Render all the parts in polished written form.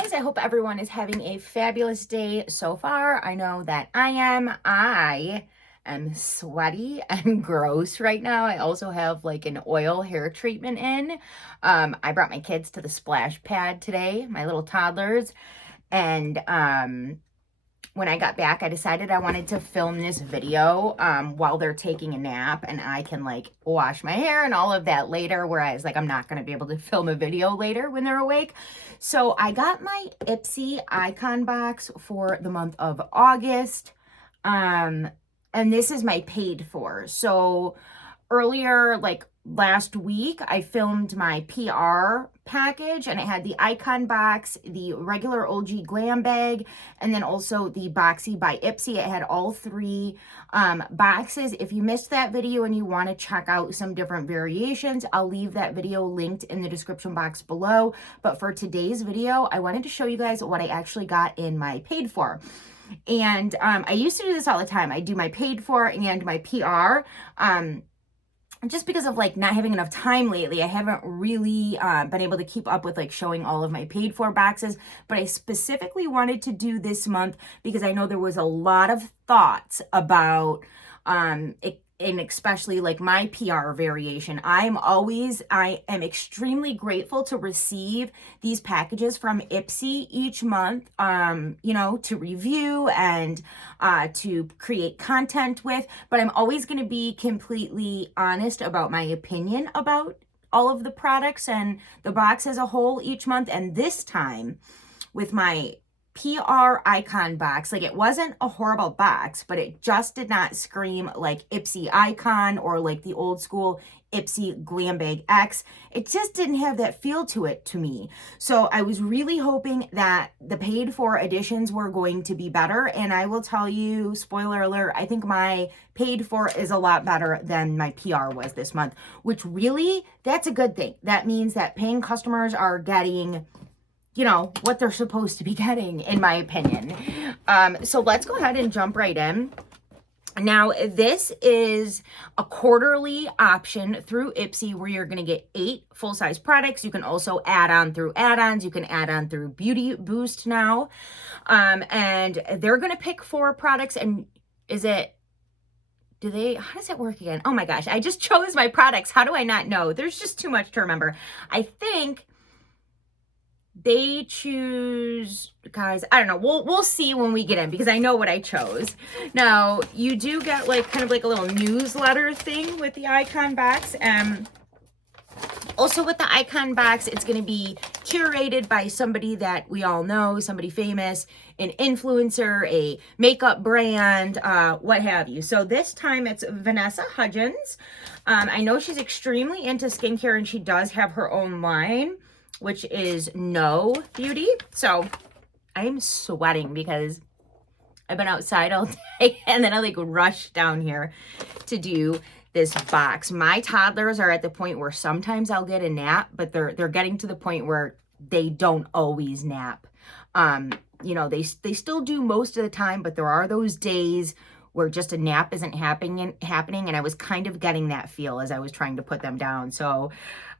guys, I hope everyone is having a fabulous day so far. I know that I am. I am sweaty and gross right now. I also have like an oil hair treatment in. I brought my kids to the splash pad today, my little toddlers, and when I got back, I decided I wanted to film this video while they're taking a nap, and I can like wash my hair and all of that later, whereas like I'm not going to be able to film a video later when they're awake. So I got my Ipsy icon box for the month of August, and this is my paid for. So earlier, like last week, I filmed my PR package, and it had the icon box, the regular OG Glam Bag, and then also the Boxy by Ipsy. It had all three boxes. If you missed that video and you want to check out some different variations, I'll leave that video linked in the description box below. But for today's video, I wanted to show you guys what I actually got in my paid for. And I used to do this all the time. I do my paid for and my PR. Just because of like not having enough time lately, I haven't really been able to keep up with like showing all of my paid for boxes, but I specifically wanted to do this month because I know there was a lot of thoughts about it, and especially like my PR variation. I am extremely grateful to receive these packages from Ipsy each month, you know, to review and to create content with, but I'm always going to be completely honest about my opinion about all of the products and the box as a whole each month. And this time with my PR icon box, like it wasn't a horrible box, but it just did not scream like Ipsy icon or like the old school Ipsy Glam Bag X. It just didn't have that feel to it to me. So I was really hoping that the paid for editions were going to be better. And I will tell you, spoiler alert, I think my paid for is a lot better than my PR was this month, which really, that's a good thing. That means that paying customers are getting, you know, what they're supposed to be getting, in my opinion. So let's go ahead and jump right in. Now, this is a quarterly option through Ipsy where you're going to get 8 full-size products. You can also add on through add-ons. You can add on through Beauty Boost now. And they're going to pick 4 products. And how does it work again? Oh my gosh, I just chose my products. How do I not know? There's just too much to remember. I think they choose, guys, I don't know, we'll see when we get in, because I know what I chose. Now, you do get like kind of like a little newsletter thing with the icon box. Also with the icon box, it's going to be curated by somebody that we all know, somebody famous, an influencer, a makeup brand, what have you. So this time it's Vanessa Hudgens. I know she's extremely into skincare, and she does have her own line, which is No Beauty. So I'm sweating because I've been outside all day, and then I like rushed down here to do this box. My toddlers are at the point where sometimes I'll get a nap, but they're getting to the point where they don't always nap. You know, they still do most of the time, but there are those days where just a nap isn't happening, and I was kind of getting that feel as I was trying to put them down. So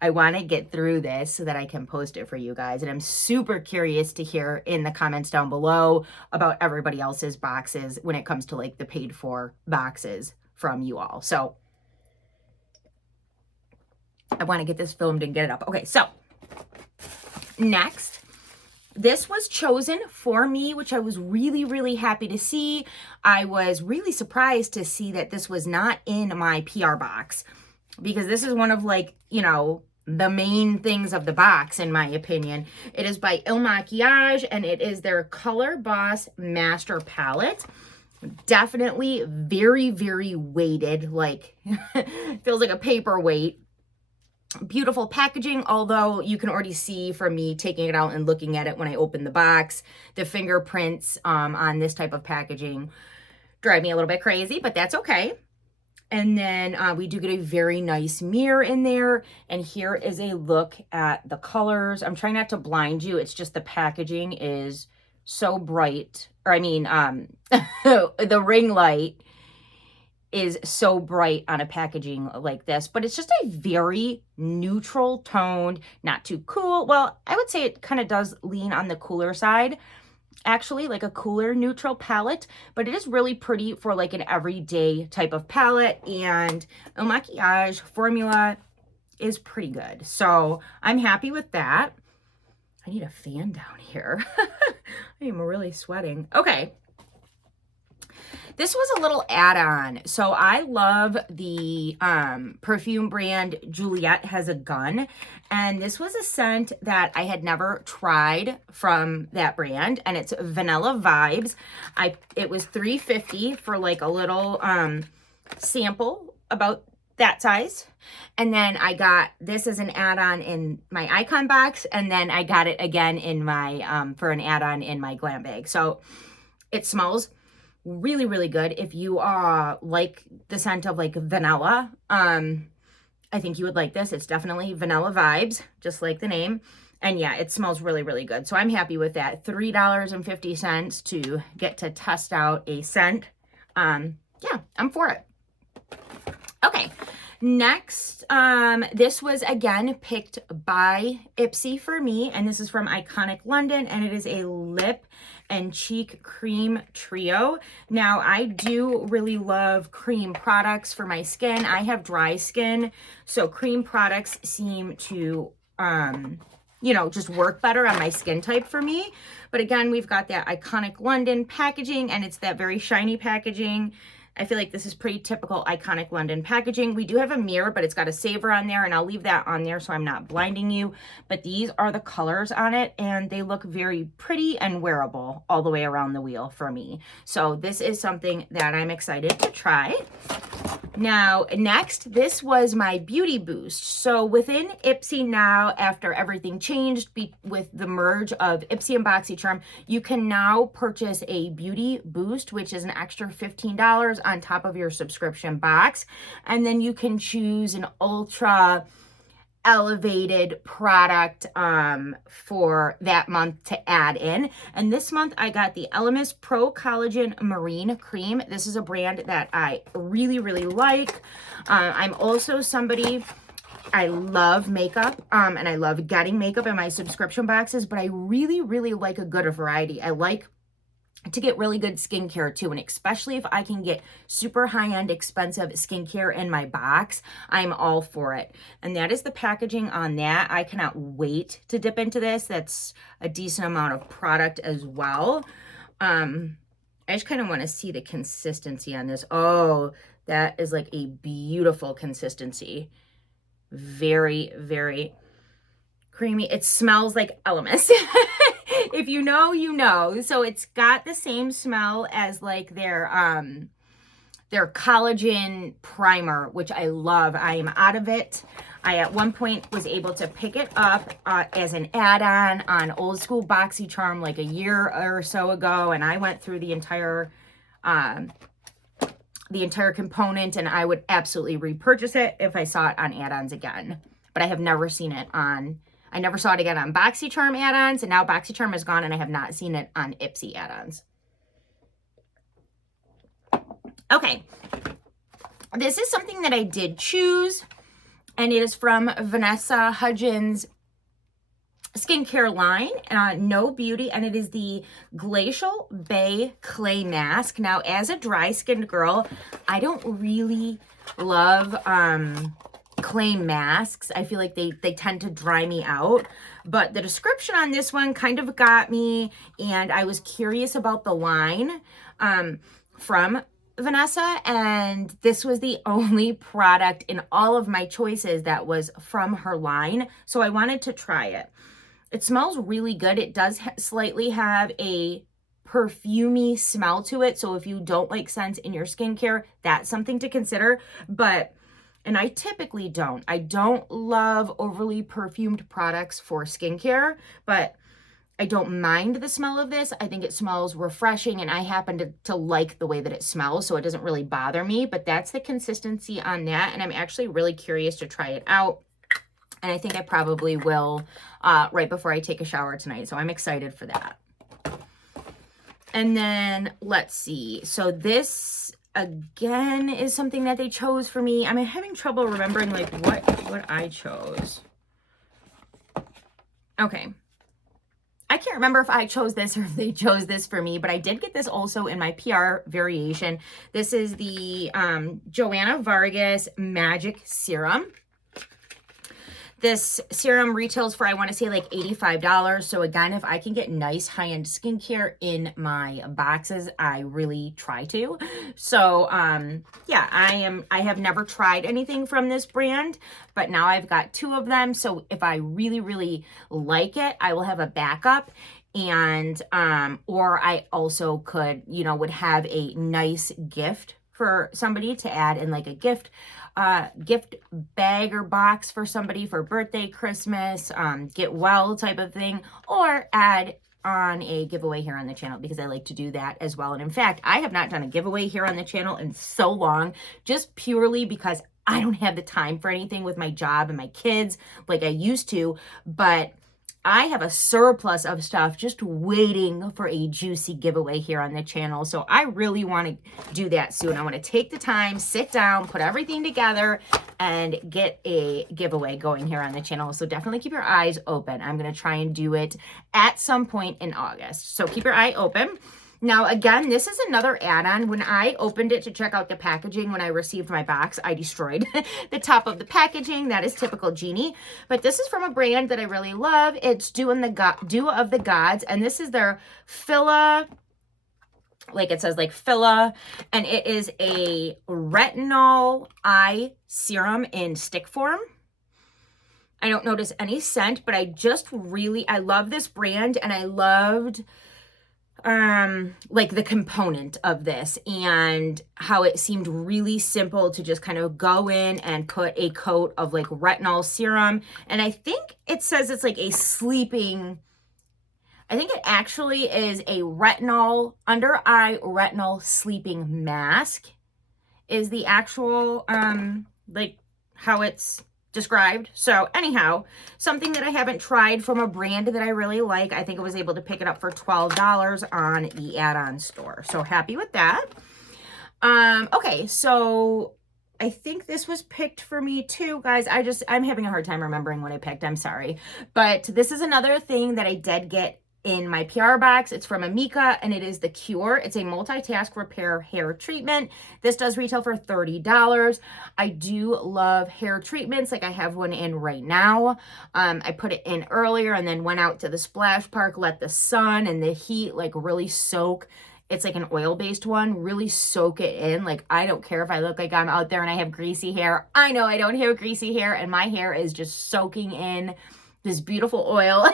I want to get through this so that I can post it for you guys. And I'm super curious to hear in the comments down below about everybody else's boxes when it comes to like the paid for boxes from you all. So I want to get this filmed and get it up. Okay, so next, this was chosen for me, which I was really, really happy to see. I was really surprised to see that this was not in my PR box, because this is one of like, you know, the main things of the box, in my opinion. It is by Il Makiage, and it is their Color Boss Master Palette. Definitely very, very weighted, like feels like a paperweight. Beautiful packaging, although you can already see from me taking it out and looking at it when I open the box, the fingerprints on this type of packaging drive me a little bit crazy, but that's okay. And then we do get a very nice mirror in there. And here is a look at the colors. I'm trying not to blind you. It's just the packaging is so bright. Or I mean, the ring light is so bright on a packaging like this, but it's just a very neutral toned, not too cool. Well, I would say it kind of does lean on the cooler side, actually, like a cooler neutral palette, but it is really pretty for like an everyday type of palette, and El Maquillage formula is pretty good. So I'm happy with that. I need a fan down here. I am really sweating. Okay. This was a little add-on. So I love the perfume brand Juliette Has a Gun. And this was a scent that I had never tried from that brand. And it's Vanilla Vibes. It was $3.50 for like a little sample about that size. And then I got this as an add-on in my Icon box. And then I got it again in my, for an add-on in my Glam Bag. So it smells really, really good. If you like the scent of like vanilla, I think you would like this. It's definitely Vanilla Vibes, just like the name. And yeah, it smells really, really good. So I'm happy with that. $3.50 to get to test out a scent. Yeah, I'm for it. Okay. Next, this was again picked by Ipsy for me, and this is from Iconic London, and it is a lip and cheek cream trio. Now, I do really love cream products for my skin. I have dry skin, so cream products seem to, you know, just work better on my skin type for me. But again, we've got that Iconic London packaging, and it's that very shiny packaging. I feel like this is pretty typical Iconic London packaging. We do have a mirror, but it's got a saver on there, and I'll leave that on there so I'm not blinding you. But these are the colors on it, and they look very pretty and wearable all the way around the wheel for me. So this is something that I'm excited to try. Now, next, this was my beauty boost. So within Ipsy now, after everything changed with the merge of Ipsy and BoxyCharm, you can now purchase a beauty boost, which is an extra $15 on top of your subscription box. And then you can choose an ultra elevated product for that month to add in. And this month I got the Elemis Pro Collagen Marine Cream. This is a brand that I really, really like. I'm also somebody, I love makeup, and I love getting makeup in my subscription boxes, but I really, really like a good variety. I like to get really good skincare too, and especially if I can get super high-end expensive skincare in my box, I'm all for it. And that is the packaging on that. I cannot wait to dip into this. That's a decent amount of product as well. I just kind of want to see the consistency on this. Oh, that is like a beautiful consistency. Very, very creamy. It smells like Elemis. If you know, you know. So it's got the same smell as like their collagen primer, which I love. I am out of it. I at one point was able to pick it up as an add-on on old school BoxyCharm like a year or so ago, and I went through the entire component, and I would absolutely repurchase it if I saw it on add-ons again. But I have never seen it on, I never saw it again on BoxyCharm add-ons, and now BoxyCharm is gone, and I have not seen it on Ipsy add-ons. Okay, this is something that I did choose, and it is from Vanessa Hudgens' skincare line, No Beauty, and it is the Glacial Bay Clay Mask. Now, as a dry-skinned girl, I don't really love clay masks. I feel like they tend to dry me out, but the description on this one kind of got me, and I was curious about the line from Vanessa, and this was the only product in all of my choices that was from her line, so I wanted to try it. It smells really good. It does slightly have a perfumey smell to it, so if you don't like scents in your skincare, that's something to consider. But, and I typically don't. I don't love overly perfumed products for skincare, but I don't mind the smell of this. I think it smells refreshing, and I happen to like the way that it smells, so it doesn't really bother me. But that's the consistency on that, and I'm actually really curious to try it out. And I think I probably will right before I take a shower tonight. So I'm excited for that. And then let's see. So this again is something that they chose for me. I'm having trouble remembering like what I chose. Okay. I can't remember if I chose this or if they chose this for me, but I did get this also in my PR variation. This is the Joanna Vargas Magic Serum. This serum retails for, I want to say, like $85. So again, if I can get nice high-end skincare in my boxes, I really try to. So yeah, I have never tried anything from this brand, but now I've got 2 of them. So if I really, really like it, I will have a backup. And or I also could, you know, would have a nice gift for somebody to add in like a gift bag or box for somebody for birthday, Christmas, get well type of thing, or add on a giveaway here on the channel, because I like to do that as well. And in fact, I have not done a giveaway here on the channel in so long, just purely because I don't have the time for anything with my job and my kids like I used to, but I have a surplus of stuff just waiting for a juicy giveaway here on the channel. So I really want to do that soon. I want to take the time, sit down, put everything together, and get a giveaway going here on the channel. So definitely keep your eyes open. I'm going to try and do it at some point in August. So keep your eye open. Now, again, this is another add-on. When I opened it to check out the packaging, when I received my box, I destroyed the top of the packaging. That is typical Genie. But this is from a brand that I really love. It's Dew of the Gods. And this is their Filla, like it says, like Filla. And it is a retinol eye serum in stick form. I don't notice any scent, but I love this brand, and I loved like the component of this and how it seemed really simple to just kind of go in and put a coat of like retinol serum. And I think it says it's like a sleeping, I think it actually is a retinol, under eye retinol sleeping mask is the actual, like how it's described. So anyhow, something that I haven't tried from a brand that I really like. I think I was able to pick it up for $12 on the add-on store. So happy with that. Okay, so I think this was picked for me too, guys. I'm having a hard time remembering what I picked. I'm sorry. But this is another thing that I did get in my PR box. It's from Amika, and it is the Cure. It's a multitask repair hair treatment. This does retail for $30. I do love hair treatments. Like I have one in right now. I put it in earlier and then went out to the splash park, let the sun and the heat like really soak. It's like an oil-based one. Really soak it in. Like, I don't care if I look like I'm out there and I have greasy hair. I know I don't have greasy hair, and my hair is just soaking in this beautiful oil.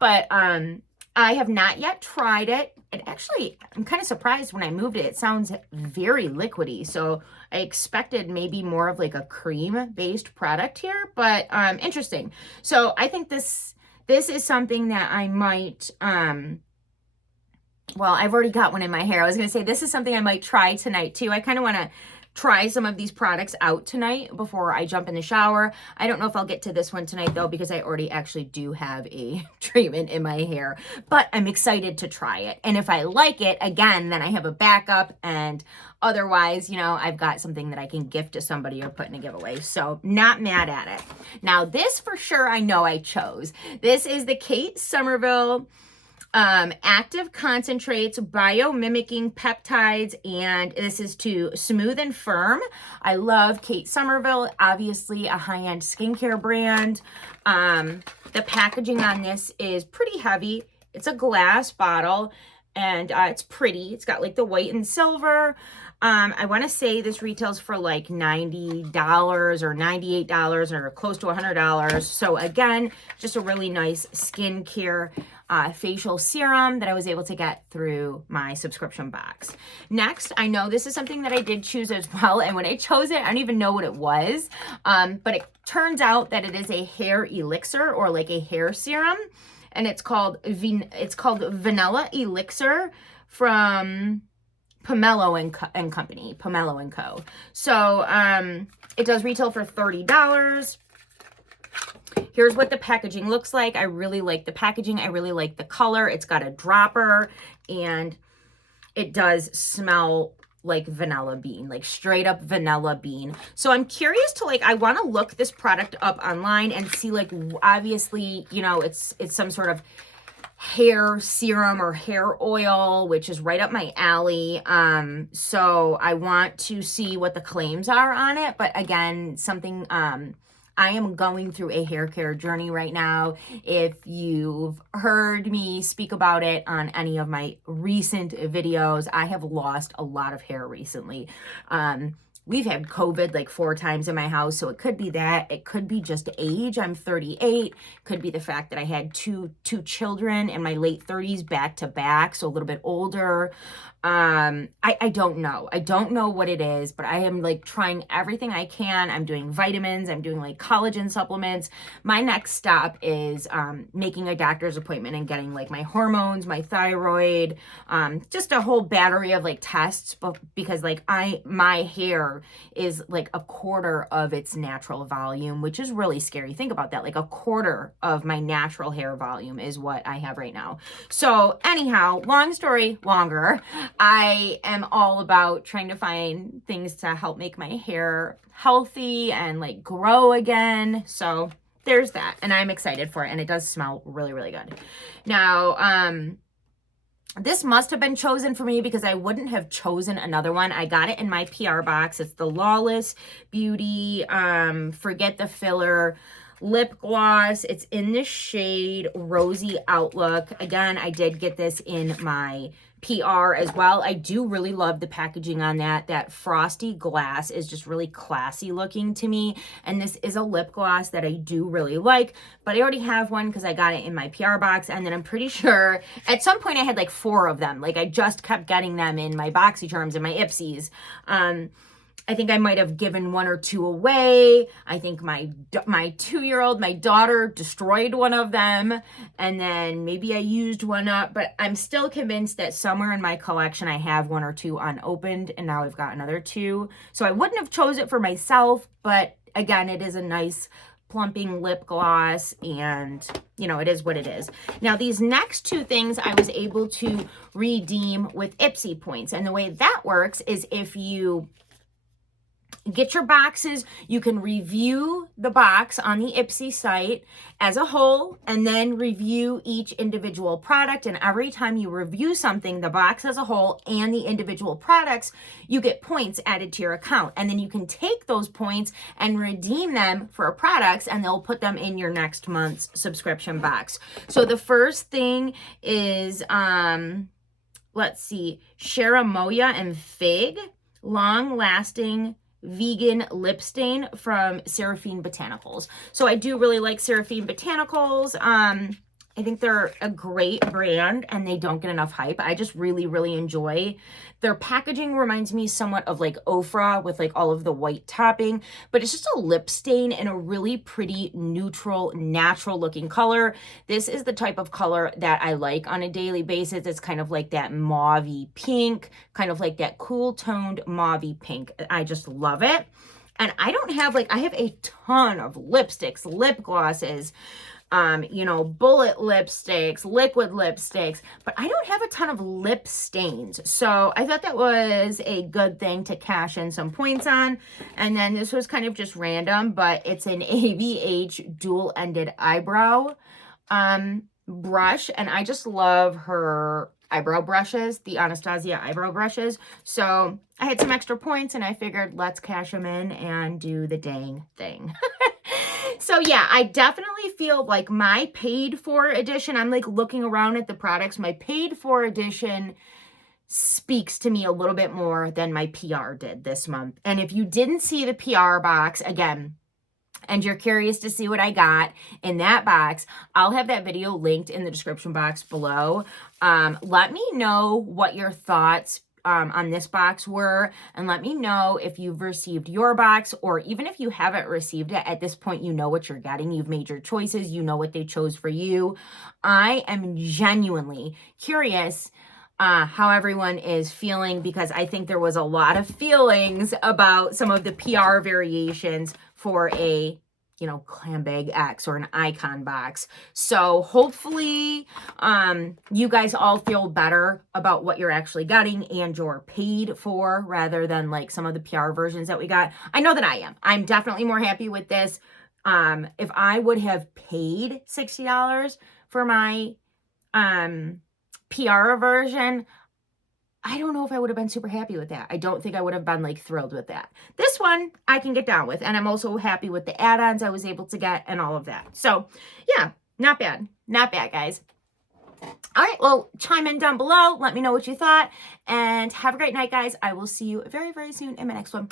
But I have not yet tried it. And actually, I'm kind of surprised when I moved it. It sounds very liquidy. So I expected maybe more of like a cream-based product here, but interesting. So I think this is something that I might, well, I've already got one in my hair. I was going to say this is something I might try tonight too. I kind of want to try some of these products out tonight before I jump in the shower. I don't know if I'll get to this one tonight though, because I already actually do have a treatment in my hair, but I'm excited to try it. And if I like it, again, then I have a backup, and otherwise, you know, I've got something that I can gift to somebody or put in a giveaway. So not mad at it. Now this for sure I know I chose. This is the Kate Somerville active concentrates, biomimicking peptides, and this is to smooth and firm. I love Kate Somerville, obviously a high-end skincare brand. The packaging on this is pretty heavy. It's a glass bottle, and it's pretty. It's got like the white and silver. I want to say this retails for like $90 or $98 or close to $100. So again, just a really nice skincare facial serum that I was able to get through my subscription box. Next, I know this is something that I did choose as well, and when I chose it, I don't even know what it was, but it turns out that it is a hair elixir, or like a hair serum, and it's called Vanilla Elixir from Pomelo and Company, Pomelo and Co. So it does retail for $30. Here's what the packaging looks like. I really like the packaging. I really like the color. It's got a dropper, and it does smell like vanilla bean, like straight up vanilla bean. So I'm curious to like, I want to look this product up online and see like, obviously, you know, it's some sort of hair serum or hair oil, which is right up my alley. So I want to see what the claims are on it. But again, something, I am going through a hair care journey right now. If you've heard me speak about it on any of my recent videos, I have lost a lot of hair recently. We've had COVID like 4 times in my house, so it could be that. It could be just age. I'm 38. Could be the fact that I had two children in my late 30s back to back, so a little bit older. I don't know. I don't know what it is, but I am like trying everything I can. I'm doing vitamins. I'm doing like collagen supplements. My next stop is making a doctor's appointment and getting like my hormones, my thyroid, just a whole battery of like tests, because like my hair is like a quarter of its natural volume, which is really scary. Think about that. Like a quarter of my natural hair volume is what I have right now. So anyhow, long story longer, I am all about trying to find things to help make my hair healthy and like grow again. So there's that. And I'm excited for it. And it does smell really, really good. Now, this must have been chosen for me because I wouldn't have chosen another one. I got it in my PR box. It's the Lawless Beauty Forget the Filler lip gloss. It's in the shade Rosy Outlook. Again, I did get this in my PR as well. I do really love the packaging on that. That frosty glass is just really classy looking to me. And this is a lip gloss that I do really like, but I already have one because I got it in my PR box. And then I'm pretty sure at some point I had like 4 of them. Like I just kept getting them in my Boxy Charms and my Ipsys. I think I might have given 1 or 2 away. I think my 2-year-old, my daughter, destroyed one of them. And then maybe I used one up. But I'm still convinced that somewhere in my collection I have 1 or 2 unopened. And now I've got another 2. So I wouldn't have chose it for myself. But again, it is a nice plumping lip gloss. And, you know, it is what it is. Now, these next 2 things I was able to redeem with Ipsy points. And the way that works is if you get your boxes, you can review the box on the Ipsy site as a whole and then review each individual product. And every time you review something, the box as a whole and the individual products, you get points added to your account. And then you can take those points and redeem them for products, and they'll put them in your next month's subscription box. So the first thing is, let's see, Cherimoya and Fig Long Lasting Vegan Lip Stain from Seraphine Botanicals. So I do really like Seraphine Botanicals. I think they're a great brand and they don't get enough hype. I just really, really enjoy their packaging. Reminds me somewhat of like Ofra with like all of the white topping, but it's just a lip stain in a really pretty neutral, natural looking color. This is the type of color that I like on a daily basis. It's kind of like that mauve-y pink, kind of like that cool toned mauve-y pink. I just love it. And I don't have like, I have a ton of lipsticks, lip glosses, you know, bullet lipsticks, liquid lipsticks, but I don't have a ton of lip stains. So I thought that was a good thing to cash in some points on. And then this was kind of just random, but it's an ABH dual-ended eyebrow brush. And I just love her eyebrow brushes, the Anastasia eyebrow brushes. So I had some extra points and I figured let's cash them in and do the dang thing. So yeah, I definitely feel like my paid for edition, I'm like looking around at the products, my paid for edition speaks to me a little bit more than my PR did this month. And if you didn't see the PR box, again, and you're curious to see what I got in that box, I'll have that video linked in the description box below. Let me know what your thoughts on this box were, and let me know if you've received your box, or even if you haven't received it, at this point you know what you're getting, you've made your choices, you know what they chose for you. I am genuinely curious how everyone is feeling, because I think there was a lot of feelings about some of the PR variations for a you know, Glam Bag X or an icon box. So hopefully you guys all feel better about what you're actually getting and you're paid for, rather than like some of the PR versions that we got. I know that I am. I'm definitely more happy with this. If I would have paid $60 for my PR version, I don't know if I would have been super happy with that. I don't think I would have been like thrilled with that. This one I can get down with, and I'm also happy with the add-ons I was able to get and all of that. So yeah, not bad. Not bad, guys. All right, well, chime in down below. Let me know what you thought, and have a great night, guys. I will see you very, very soon in my next one.